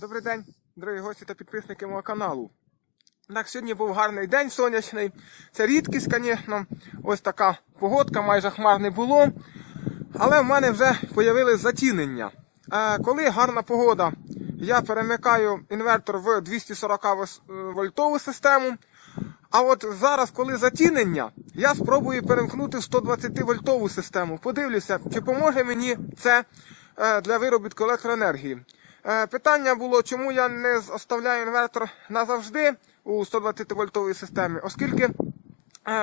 Добрий день, дорогі гості та підписники мого каналу. Так, сьогодні був гарний день сонячний. Це рідкість, звісно. Ось така погодка, майже хмар не було. Але в мене вже з'явились затінення. Е, коли гарна погода, я перемикаю інвертор в 240 е, вольтову систему. А от зараз, коли затінення, я спробую перемкнути в 120 вольтову систему. Подивлюся, чи поможе мені це е, для виробітку електроенергії. Е, Питання було, чому я не оставляю інвертор назавжди у 120 вольтовій системі, оскільки е,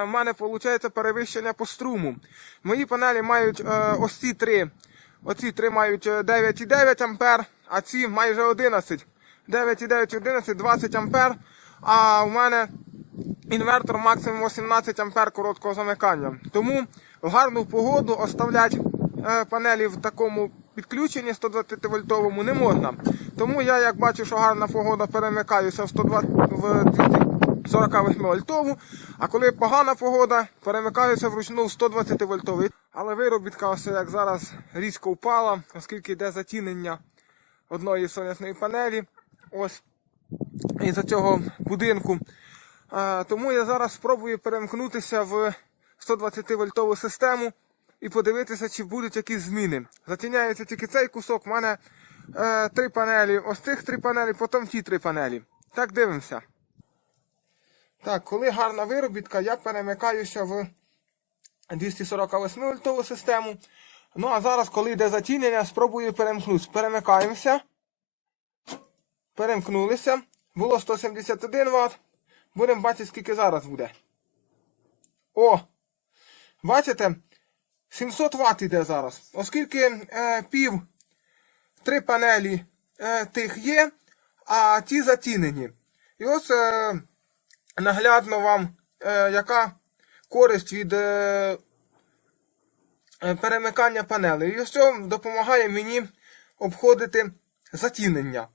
в мене виходить перевищення по струму. Мої панелі мають е, ось ці три. Оці три мають е, 9,9 ампер, а ці майже 11. 9,9, 11, 20 ампер. А в мене інвертор максимум 18 ампер короткого замикання. Тому в гарну погоду оставляти панелі в такому підключенні 120 вольтовому не можна. Тому я, як бачу, що гарна погода, перемикаюся в 120 в 248 вольтову, а коли погана погода, перемикаюся вручну в 120 вольтовий. Але виробітка, ось як зараз, різко впала, оскільки йде затінення одної сонячної панелі. Ось із-за цього будинку. Тому я зараз спробую перемкнутися в 120 вольтову систему і подивитися, чи будуть якісь зміни. Затіняється тільки цей кусок. У мене е, три панелі, ось цих три панелі, потім ті три панелі. Так дивимося. Так, коли гарна виробітка, я перемикаюся в 248 вольтову систему. Ну а зараз, коли йде затінення, спробую перемкнутися. Перемикаємося. Перемкнулися. Було 171 Вт. Будемо бачити, скільки зараз буде. О! Бачите? 700 Вт йде зараз. Оскільки е, пів три панелі е, тих є, а ті затінені. І ось е, наглядно вам, е, яка користь від е, е, перемикання панелей. І ось це допомагає мені обходити затінення.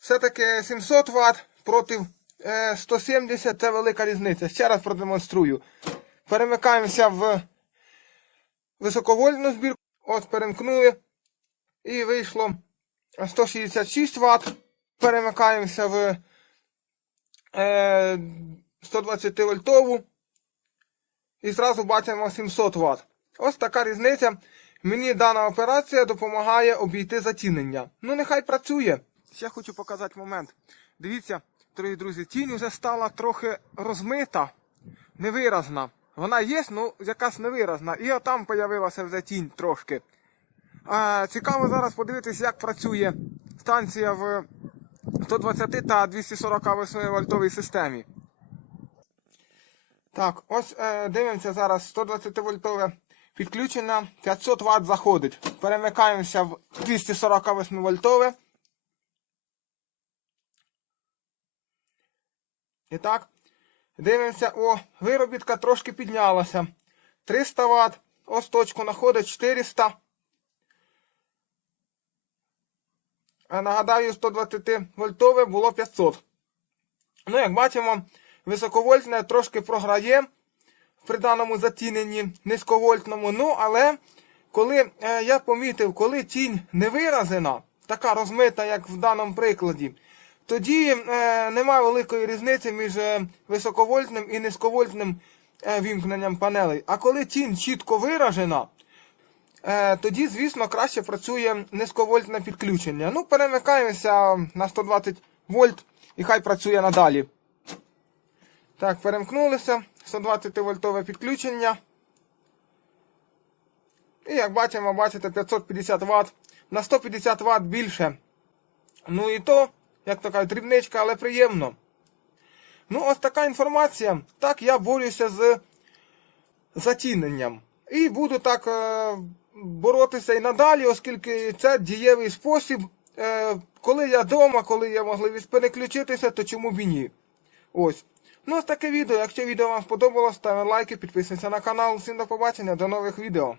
Все-таки 700 Вт проти е, 170 це велика різниця. Ще раз продемонструю. Перемикаємося в високовольтну збірку. От перемкнули. І вийшло 166 Вт. Перемикаємося в е, 120 вольтову. І зразу бачимо 700 Вт. Ось така різниця. Мені дана операція допомагає обійти затінення. Ну, нехай працює. Ще хочу показати момент. Дивіться, дорогі друзі, тінь вже стала трохи розмита, невиразна. Вона є, ну якась невиразна. І отам з'явилася вже тінь трошки. А, цікаво зараз подивитися, як працює станція в 120 та 248 вольтовій системі. Так, ось е, дивимося зараз 120 вольтове підключення, 500 Вт заходить. Перемикаємося в 248 вольтове. І так, дивимося, о, виробітка трошки піднялася. 300 Вт, ось точку знаходить 400. А нагадаю, 120 вольтове було 500. Ну, як бачимо, високовольтне трошки програє при даному затіненні низьковольтному. Ну, але коли е, я помітив, коли тінь не виразена, така розмита, як в даному прикладі, тоді е, немає великої різниці між е, високовольтним і низьковольтним е, вімкненням панелей. А коли тінь чітко виражена, е, тоді, звісно, краще працює низьковольтне підключення. Ну, перемикаємося на 120 вольт і хай працює надалі. Так, перемкнулися. 120 вольтове підключення. І як бачимо, бачите, 550 Вт. На 150 Вт більше. Ну і то, як кажуть, дрібничка, але приємно. Ну, ось така інформація. Так я борюся з затіненням. І буду так е, боротися і надалі, оскільки це дієвий спосіб. Е, коли я вдома, коли є можливість переключитися, то чому б і ні? Ось. Ну, ось таке відео. Якщо відео вам сподобалось, ставте лайки, підписуйтесь на канал. Всім до побачення, до нових відео.